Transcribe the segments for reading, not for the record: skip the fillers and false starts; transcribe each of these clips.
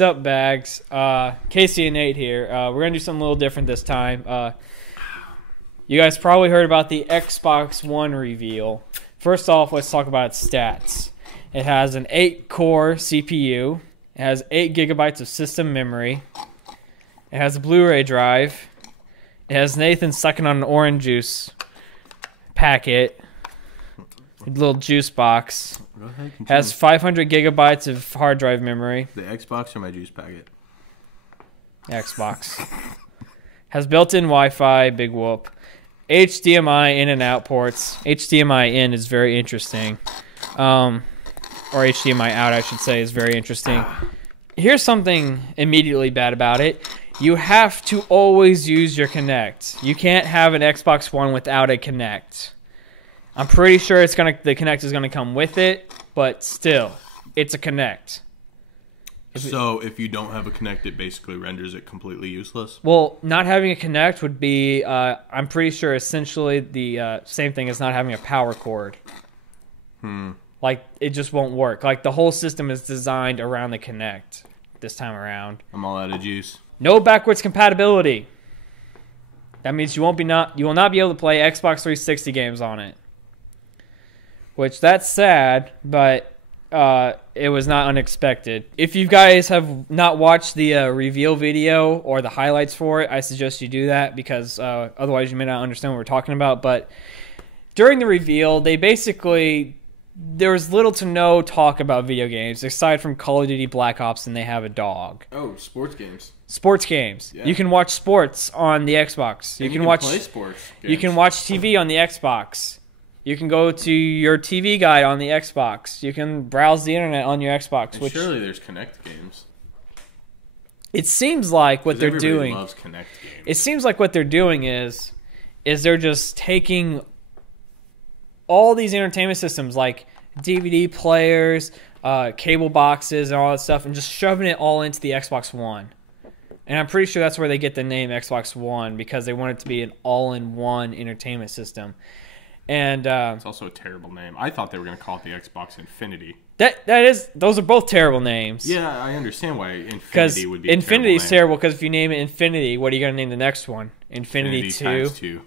Sup, Bags? Casey and Nate here. We're going to do something a little different this time. You guys probably heard about the Xbox One reveal. First off, let's talk about its stats. It has an 8-core CPU. It has 8 gigabytes of system memory. It has a Blu-ray drive. It has Nathan sucking on an orange juice packet. A little juice box. Go ahead, continue. Has 500 gigabytes of hard drive memory. The Xbox or my juice packet? Xbox. Has built-in Wi-Fi, big whoop. HDMI in and out ports. HDMI in is very interesting. Or HDMI out, I should say, is very interesting. Here's something immediately bad about it. You have to always use your Kinect. You can't have an Xbox One without a Kinect. I'm pretty sure the Kinect is gonna come with it, but still, it's a Kinect. So if you don't have a Kinect, it basically renders it completely useless? Well, not having a Kinect would be, I'm pretty sure, essentially the same thing as not having a power cord. Like, it just won't work. Like, the whole system is designed around the Kinect this time around. I'm all out of juice. No backwards compatibility. That means you will not be able to play Xbox 360 games on it. Which, that's sad, but it was not unexpected. If you guys have not watched the reveal video or the highlights for it, I suggest you do that because otherwise you may not understand what we're talking about. But during the reveal, there was little to no talk about video games aside from Call of Duty Black Ops and they have a dog. Oh, sports games. Sports games. Yeah. You can watch sports on the Xbox. You can watch play sports games. You can watch TV on the Xbox. You can go to your TV guide on the Xbox. You can browse the internet on your Xbox. And surely there's Kinect games. It seems like what they're doing. Loves Kinect games. It seems like what they're doing is they're just taking all these entertainment systems like DVD players, cable boxes, and all that stuff, and just shoving it all into the Xbox One. And I'm pretty sure that's where they get the name Xbox One because they want it to be an all-in-one entertainment system. And it's also a terrible name. I thought they were going to call it the Xbox Infinity. Those are both terrible names. Yeah, I understand why Infinity would be. Infinity is terrible because if you name it Infinity, what are you going to name the next one? Infinity 2. Times 2.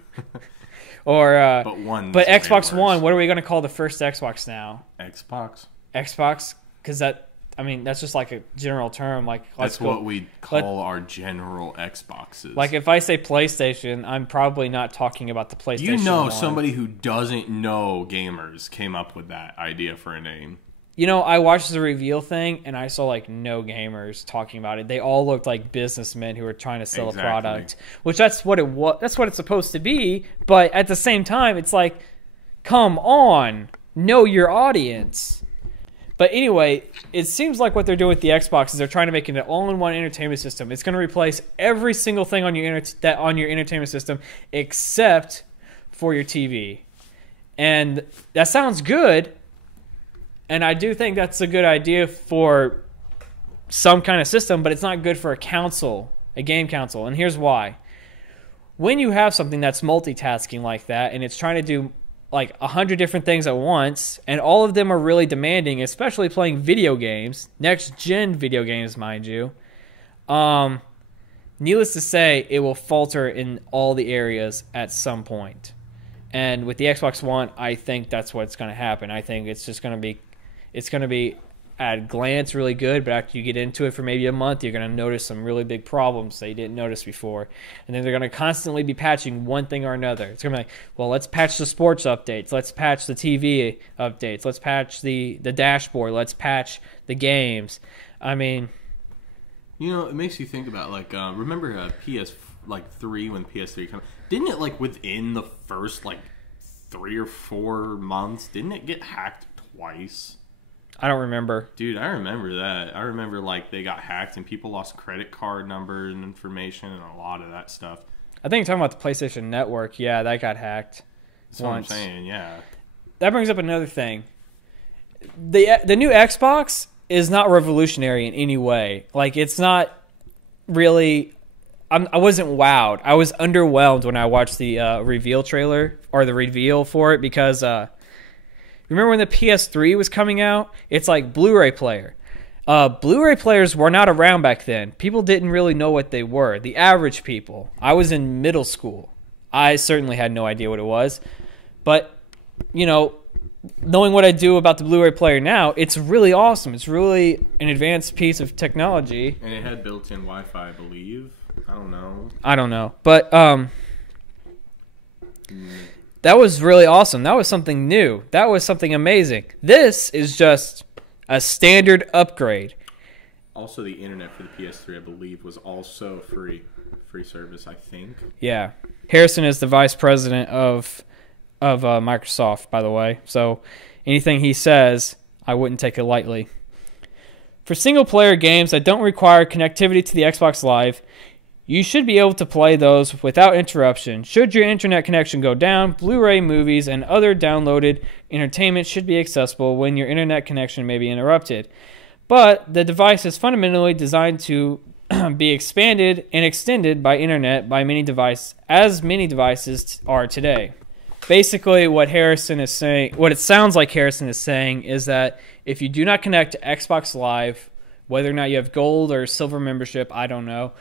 Or but Xbox One. What are we going to call the first Xbox now? Xbox. Xbox, because that's just like a general term. Like that's what we call our general Xboxes. Like if I say PlayStation, I'm probably not talking about the PlayStation. You know, 1. somebody who doesn't know gamers came up with that idea for a name. You know, I watched the reveal thing and I saw like no gamers talking about it. They all looked like businessmen who were trying to sell a product, which that's what it's supposed to be. But at the same time, it's like, come on, know your audience. But anyway, it seems like what they're doing with the Xbox is they're trying to make it an all-in-one entertainment system. It's going to replace every single thing on your entertainment system except for your TV. And that sounds good, and I do think that's a good idea for some kind of system, but it's not good for a game console. And here's why. When you have something that's multitasking like that, and it's trying to do like 100 different things at once, and all of them are really demanding, especially playing video games, next-gen video games, mind you. Needless to say, it will falter in all the areas at some point. And with the Xbox One, I think that's what's going to happen. I think it's just going to be at a glance really good, but after you get into it for maybe a month, you're going to notice some really big problems that you didn't notice before. And then they're going to constantly be patching one thing or another. It's going to be like, well, let's patch the sports updates. Let's patch the TV updates. Let's patch the dashboard. Let's patch the games. I mean, you know, it makes you think about like remember PS3 when PS3 came out? Didn't it like within the first like 3 or 4 months? Didn't it get hacked twice? I don't remember. Dude, I remember that. I remember, like, they got hacked and people lost credit card numbers and information and a lot of that stuff. I think you're talking about the PlayStation Network. Yeah, that got hacked. That's what I'm saying, yeah. That brings up another thing. The new Xbox is not revolutionary in any way. Like, it's not really... I wasn't wowed. I was underwhelmed when I watched the reveal trailer, or the reveal for it, because... remember when the PS3 was coming out? It's like Blu-ray player. Blu-ray players were not around back then. People didn't really know what they were. The average people. I was in middle school. I certainly had no idea what it was. But, you know, knowing what I do about the Blu-ray player now, it's really awesome. It's really an advanced piece of technology. And it had built-in Wi-Fi, I believe. I don't know. But that was really awesome. That was something new. That was something amazing. This is just a standard upgrade. Also, the internet for the PS3, I believe, was also free service, I think. Yeah. Harrison is the vice president of Microsoft, by the way. So anything he says, I wouldn't take it lightly. For single-player games that don't require connectivity to the Xbox Live, you should be able to play those without interruption. Should your internet connection go down, Blu-ray movies and other downloaded entertainment should be accessible when your internet connection may be interrupted. But the device is fundamentally designed to be expanded and extended by internet by many devices, as many devices are today. Basically, what Harrison is saying, what it sounds like Harrison is saying, is that if you do not connect to Xbox Live, whether or not you have gold or silver membership, I don't know,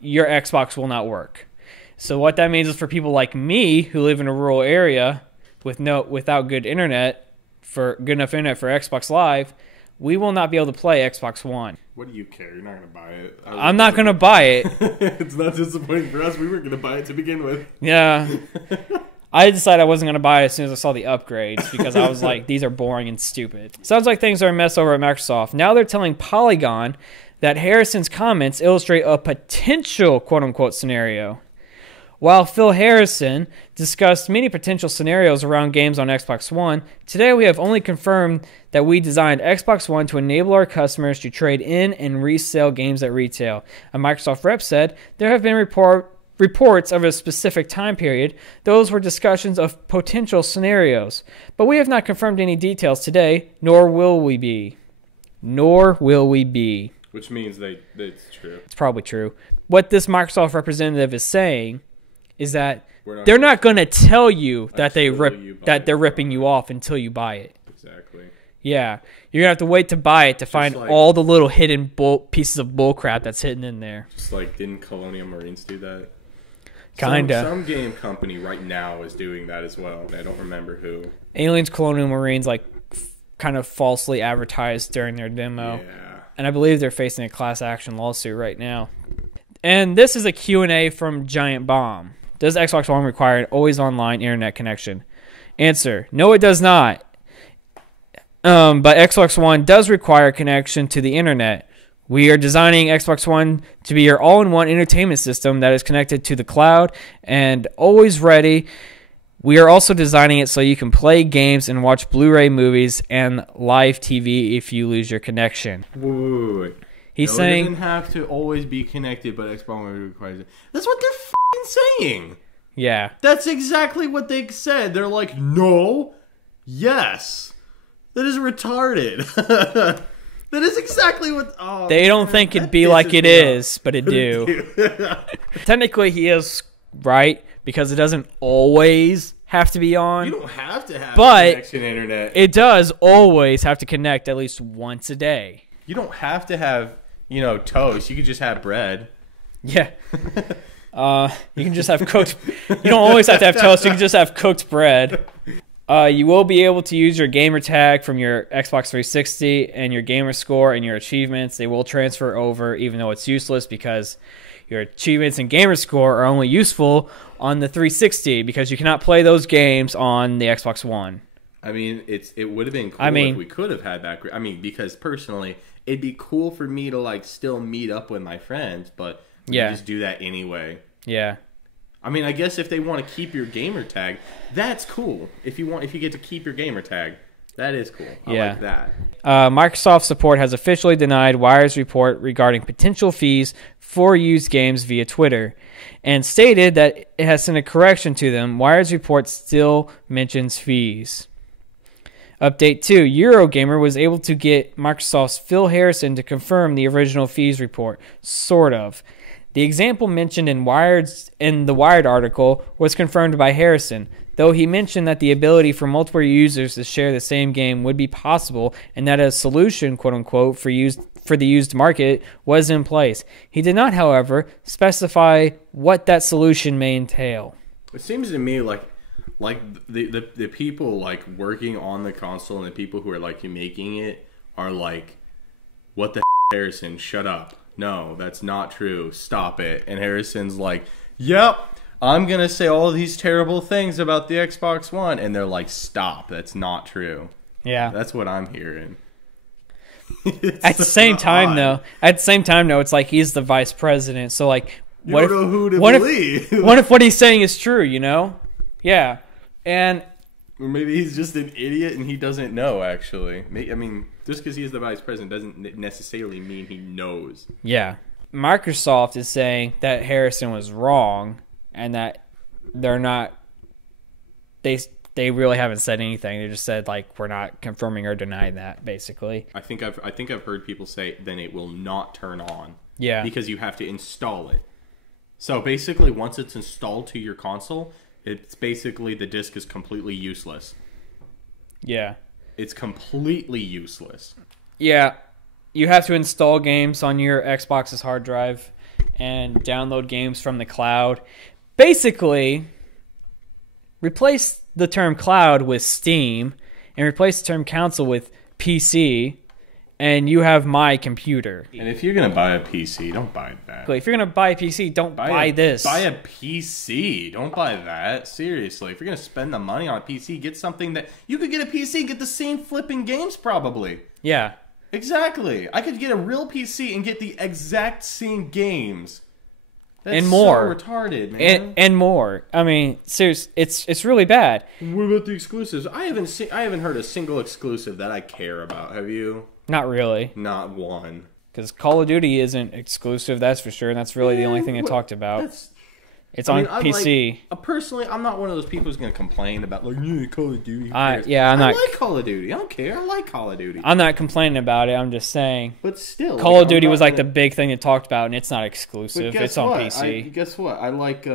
your Xbox will not work. So what that means is for people like me who live in a rural area without good internet, for good enough internet for Xbox Live, we will not be able to play Xbox One. What do you care? You're not going to buy it. I'm not going to buy it. It's not disappointing for us. We were going to buy it to begin with. Yeah. I decided I wasn't going to buy it as soon as I saw the upgrades because I was like, these are boring and stupid. Sounds like things are a mess over at Microsoft. Now they're telling Polygon that Harrison's comments illustrate a potential quote-unquote scenario. While Phil Harrison discussed many potential scenarios around games on Xbox One, today we have only confirmed that we designed Xbox One to enable our customers to trade in and resell games at retail. A Microsoft rep said, there have been reports of a specific time period. Those were discussions of potential scenarios. But we have not confirmed any details today, nor will we be. Which means it's true. It's probably true. What this Microsoft representative is saying is that they're not going to tell you that they're ripping you off until you buy it. Exactly. Yeah. You're going to have to wait to buy it to find all the little hidden pieces of bullcrap that's hidden in there. Just like, didn't Colonial Marines do that? Kinda. Some game company right now is doing that as well. I don't remember who. Aliens Colonial Marines kind of falsely advertised during their demo. Yeah. And I believe they're facing a class action lawsuit right now. And this is a Q&A from Giant Bomb. Does Xbox One require an always online internet connection? Answer: no, it does not. But Xbox One does require a connection to the internet. We are designing Xbox One to be your all-in-one entertainment system that is connected to the cloud and always ready. We are also designing it so you can play games and watch Blu-ray movies and live TV if you lose your connection. Wait. He's saying it doesn't have to always be connected, but Xbox One requires it. That's what they're f***ing saying. Yeah. That's exactly what they said. They're like, no, yes. That is retarded. That is exactly what... Oh, they don't think it'd be like it is, but it do. Technically, he is right, because it doesn't always have to be on. You don't have to have a connection internet. It does always have to connect at least once a day. You don't have to have, toast. You could just have bread. Yeah. You can just have cooked... You don't always have to have toast. You can just have cooked bread. You will be able to use your gamer tag from your Xbox 360 and your gamer score and your achievements. They will transfer over, even though it's useless, because your achievements and gamer score are only useful on the 360 because you cannot play those games on the Xbox One. I mean, it would have been cool if we could have had that. I mean, because personally, it'd be cool for me to still meet up with my friends, but we just do that anyway. Yeah. I mean, I guess if they want to keep your gamer tag, that's cool. If you get to keep your gamer tag, that is cool. I like that. Microsoft support has officially denied Wired's report regarding potential fees for used games via Twitter, and stated that it has sent a correction to them. Wired's report still mentions fees. Update 2. Eurogamer was able to get Microsoft's Phil Harrison to confirm the original fees report. Sort of. The example mentioned in the Wired article was confirmed by Harrison, though he mentioned that the ability for multiple users to share the same game would be possible and that a solution, quote-unquote, for the used market was in place. He did not, however, specify what that solution may entail. It seems to me like the people like working on the console and the people who are like making it are like, what the Harrison, shut up. No, that's not true. Stop it. And Harrison's like, yep, I'm going to say all these terrible things about the Xbox One. And they're like, stop. That's not true. Yeah. That's what I'm hearing. At the same time, though, it's like he's the vice president. So, like, what if what he's saying is true, you know? Yeah. And or maybe he's just an idiot and he doesn't know, actually. I mean, just because he's the vice president doesn't necessarily mean he knows. Yeah. Microsoft is saying that Harrison was wrong and that they're not... They really haven't said anything. They just said, like, we're not confirming or denying that, basically. I think I've heard people say, then it will not turn on. Yeah. Because you have to install it. So, basically, once it's installed to your console... It's basically the disc is completely useless. Yeah. It's completely useless. Yeah. You have to install games on your Xbox's hard drive and download games from the cloud. Basically, replace the term cloud with Steam and replace the term console with PC, and you have my computer. And if you're going to buy a PC, don't buy that. If you're going to buy a PC, don't buy this. Buy a PC. Don't buy that. Seriously. If you're going to spend the money on a PC, get something that... You could get a PC and get the same flipping games, probably. Yeah. Exactly. I could get a real PC and get the exact same games. That's and more. So retarded, man. And more. I mean, seriously, it's really bad. What about the exclusives? I haven't heard a single exclusive that I care about. Have you? Not really. Not one. Because Call of Duty isn't exclusive, that's for sure, and that's really the only thing I talked about. It's on PC. Personally, I'm not one of those people who's going to complain about, like, Call of Duty. I like Call of Duty. I don't care. I like Call of Duty. I'm not complaining about it. I'm just saying. But still. Call of Duty was like the big thing that talked about, and it's not exclusive. It's on PC. Guess what? I like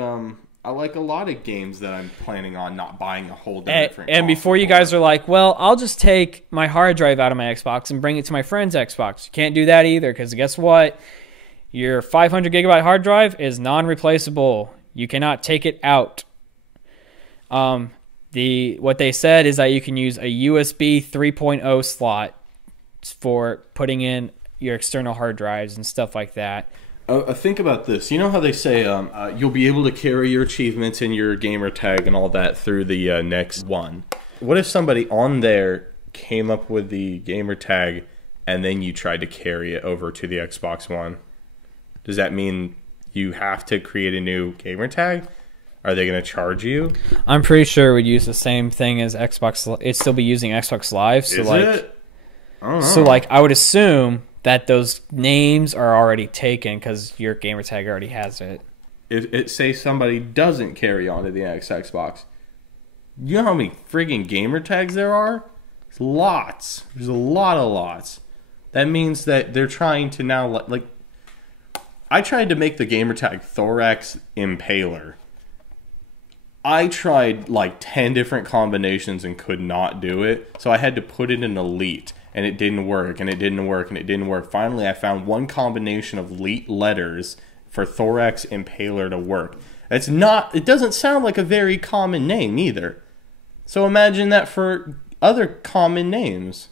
a lot of games that I'm planning on not buying a whole different. And before you guys are like, well, I'll just take my hard drive out of my Xbox and bring it to my friend's Xbox. You can't do that either, because guess what? Your 500 gigabyte hard drive is non-replaceable. You cannot take it out. What they said is that you can use a USB 3.0 slot for putting in your external hard drives and stuff like that. Think about this. You know how they say you'll be able to carry your achievements and your gamer tag and all that through the next one. What if somebody on there came up with the gamer tag and then you tried to carry it over to the Xbox One? Does that mean you have to create a new gamer tag? Are they going to charge you? I'm pretty sure it would use the same thing as Xbox. It'd still be using Xbox Live. So Is it? I don't know. So I would assume that those names are already taken because your gamer tag already has it. If it say somebody doesn't carry on to the Xbox, you know how many friggin' gamer tags there are? There's lots. There's a lot of lots. That means that they're trying to now like. I tried to make the gamer tag Thorax Impaler. I tried like 10 different combinations and could not do it, so I had to put it in Elite. And it didn't work, and it didn't work, and it didn't work. Finally, I found one combination of elite letters for Thorax Impaler to work. It doesn't sound like a very common name either. So imagine that for other common names.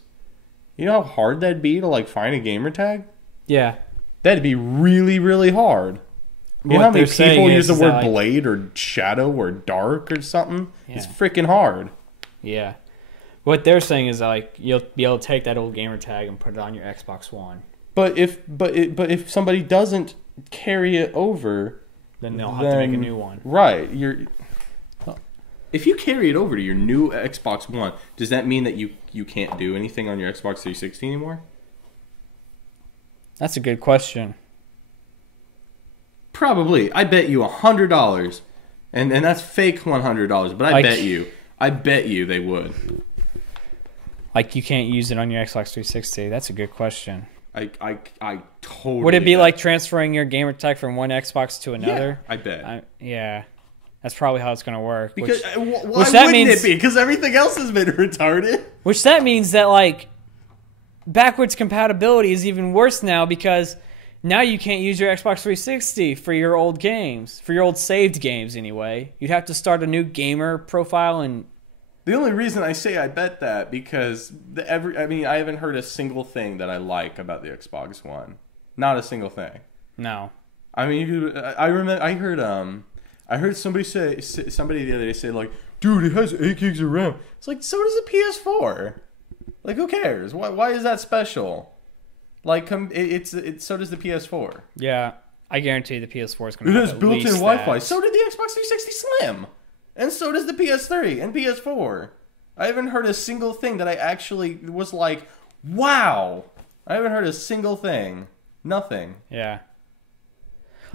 You know how hard that'd be to like find a gamer tag? Yeah. That'd be really, really hard. You know how many people use the word blade or shadow or dark or something? Yeah. It's freaking hard. Yeah. What they're saying is like you'll be able to take that old gamer tag and put it on your Xbox One. But if somebody doesn't carry it over, then they'll have to make a new one. Right. If you carry it over to your new Xbox One, does that mean that you can't do anything on your Xbox 360 anymore? That's a good question. Probably. I bet you $100. And that's fake $100, but I bet you they would. Like you can't use it on your Xbox 360. That's a good question. I totally. Would it be like transferring your gamer tag from one Xbox to another? Yeah, I bet. Yeah. That's probably how it's going to work. Because why wouldn't it be? Because everything else has been retarded. Which that means that, like, backwards compatibility is even worse now, because now you can't use your Xbox 360 for your old games. For your old saved games, anyway. You'd have to start a new gamer profile and... The only reason I say I bet that, because I haven't heard a single thing that I like about the Xbox One. Not a single thing. No. I mean, I heard somebody the other day say, like, dude, it has 8 gigs of RAM. It's like, so does the PS4. Like, who cares? Why is that special? Like, so does the PS4. Yeah, I guarantee the PS4 is going to have It has built-in Wi-Fi. So did the Xbox 360 Slim. And so does the PS3 and PS4. I haven't heard a single thing that I actually was like, wow. I haven't heard a single thing. Nothing. Yeah.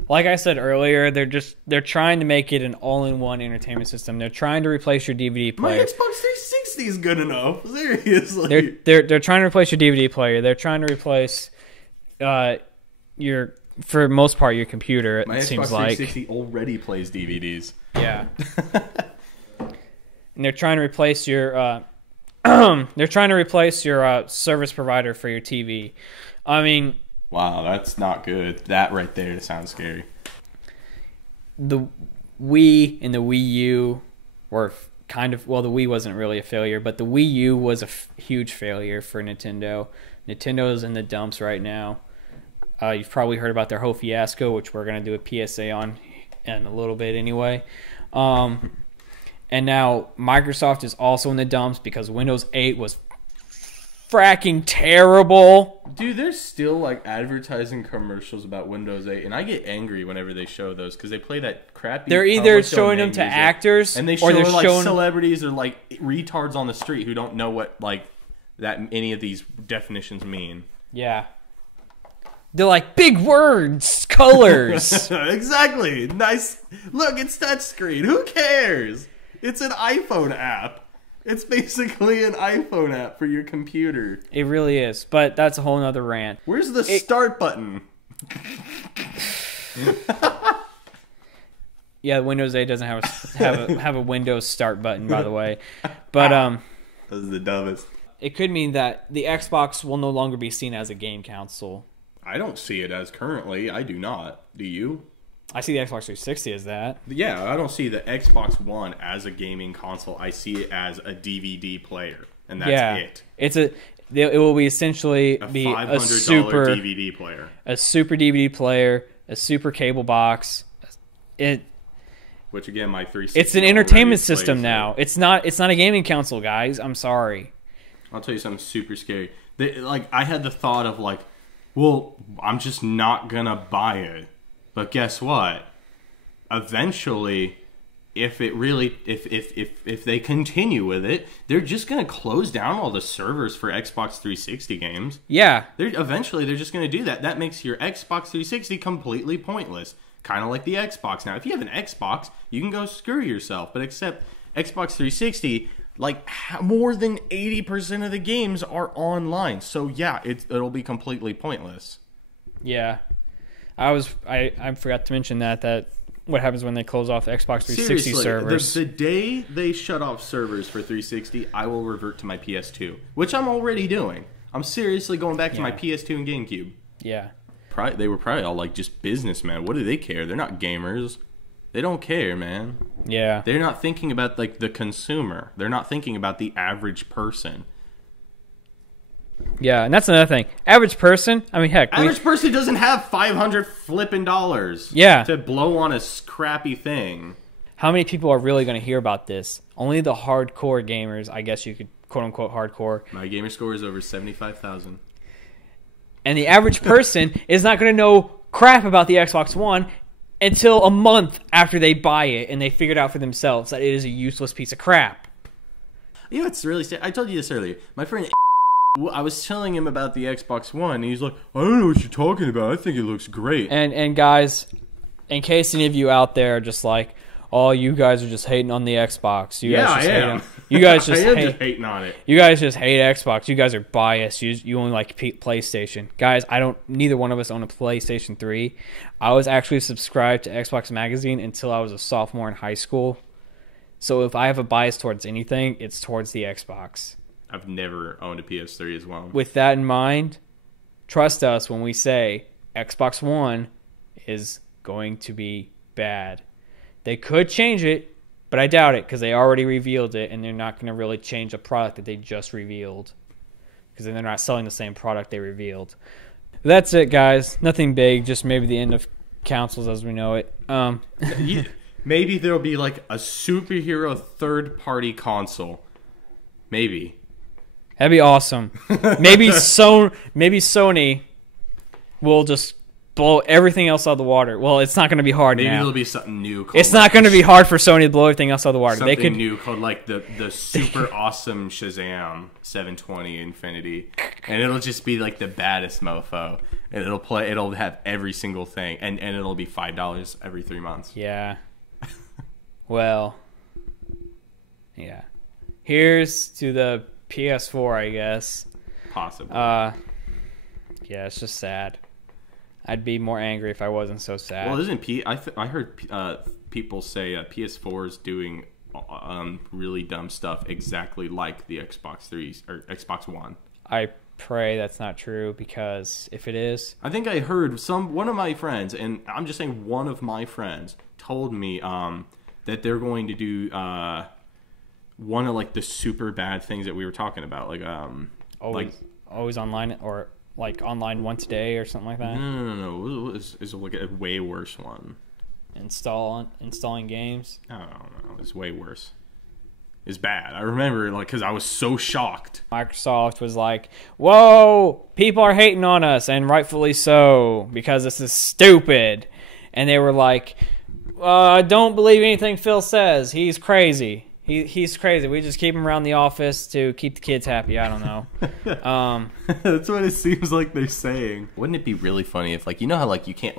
Like I said earlier, they're trying to make it an all-in-one entertainment system. They're trying to replace your DVD player. My Xbox 360 is good enough. Seriously. They're trying to replace your DVD player. They're trying to replace your, for the most part, your computer. It seems like my Xbox 360 already plays DVDs. Yeah. And they're trying to replace your service provider for your TV. I mean, wow, that's not good. That right there sounds scary. The Wii and the Wii U were kind of... Well, the Wii wasn't really a failure, but the Wii U was a huge failure for Nintendo. Nintendo's in the dumps right now. You've probably heard about their whole fiasco, which we're going to do a PSA on in a little bit anyway. And now Microsoft is also in the dumps because Windows 8 was fracking terrible. Dude, there's still like advertising commercials about Windows 8, and I get angry whenever they show those because they play that crappy. They're either showing them to actors, and they show like celebrities or like retards on the street who don't know what like that any of these definitions mean. Yeah, they're like big words, colors. Exactly. Nice. Look, it's touchscreen. Who cares? It's an iPhone app. It's basically an iPhone app for your computer. It really is, but that's a whole nother rant. Where's the start button? Yeah, Windows 8 doesn't have a Windows start button, by the way. But this is the dumbest. It could mean that the Xbox will no longer be seen as a game console. I don't see it as currently. I do not. Do you? I see the Xbox 360 as that. Yeah, I don't see the Xbox One as a gaming console. I see it as a DVD player, and that's it. It will be essentially a be $500 a super DVD player, a super DVD player, a super cable box. Which again, my 360. It's an entertainment system now. It's not a gaming console, guys. I'm sorry. I'll tell you something super scary. I had the thought of like, well, I'm just not gonna buy it. But guess what? Eventually, if they continue with it, they're just gonna close down all the servers for Xbox 360 games. Yeah. Eventually they're just gonna do that. That makes your Xbox 360 completely pointless. Kind of like the Xbox. Now, if you have an Xbox, you can go screw yourself. But except Xbox 360, like more than 80% of the games are online. So yeah, it'll be completely pointless. Yeah. I forgot to mention that what happens when they close off the Xbox 360 servers. The day they shut off servers for 360, I will revert to my PS2, which I'm already doing. I'm seriously going back to my PS2 and GameCube. Yeah. They were probably all like just businessmen. What do they care? They're not gamers. They don't care, man. Yeah. They're not thinking about like the consumer. They're not thinking about the average person. Yeah, and that's another thing. Average person, I mean, heck. Average person doesn't have $500 flipping dollars to blow on a crappy thing. How many people are really going to hear about this? Only the hardcore gamers, I guess you could quote-unquote hardcore. My gamer score is over 75,000. And the average person is not going to know crap about the Xbox One until a month after they buy it and they figured out for themselves that it is a useless piece of crap. You know, it's really sad. I told you this earlier. My friend, I was telling him about the Xbox One, and he's like, I don't know what you're talking about. I think it looks great. And guys, in case any of you out there are just like, oh, you guys are just hating on the Xbox. You guys I just am. You guys just I am hate, just hating on it. You guys just hate Xbox. You guys are biased. You only like PlayStation. Guys, neither one of us own a PlayStation 3. I was actually subscribed to Xbox Magazine until I was a sophomore in high school. So if I have a bias towards anything, it's towards the Xbox. I've never owned a PS3 as well. With that in mind, trust us when we say Xbox One is going to be bad. They could change it, but I doubt it because they already revealed it, and they're not going to really change a product that they just revealed because then they're not selling the same product they revealed. That's it, guys. Nothing big, just maybe the end of consoles as we know it. Maybe there'll be like a superhero third-party console. Maybe. That'd be awesome. Maybe Sony will just blow everything else out of the water. Well, it's not going to be hard Maybe now. there'll be something new. It's not going to be hard for Sony to blow everything else out of the water. Something new called like the super awesome Shazam 720 Infinity, and it'll just be like the baddest mofo. And it'll have every single thing, and it'll be $5 every 3 months. Yeah. Well. Yeah. Here's to the PS4, I guess. Possibly. Yeah, it's just sad. I'd be more angry if I wasn't so sad. Well, I heard people say PS4 is doing really dumb stuff exactly like the Xbox 3 or Xbox One. I pray that's not true, because if it is, I think I heard one of my friends, and I'm just saying one of my friends told me that they're going to do one of like the super bad things that we were talking about, like always online, or like online once a day or something like that. No. It's like a way worse one. Installing games. I don't know. It's way worse. It's bad. I remember because I was so shocked. Microsoft was like, "Whoa, people are hating on us, and rightfully so, because this is stupid." And they were like, "Don't believe anything Phil says. He's crazy. He's crazy. We just keep him around the office to keep the kids happy." I don't know. That's what it seems like they're saying. Wouldn't it be really funny if, like, you know how like you can't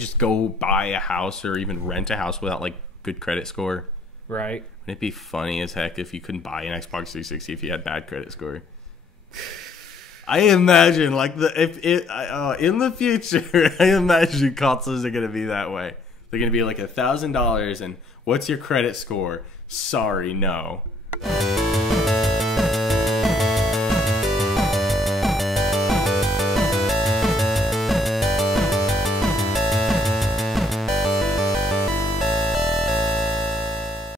just go buy a house or even rent a house without like good credit score? Right. Wouldn't it be funny as heck if you couldn't buy an Xbox 360 if you had bad credit score? I imagine in the future, I imagine consoles are gonna be that way. They're gonna be like $1,000, and what's your credit score? Sorry, no.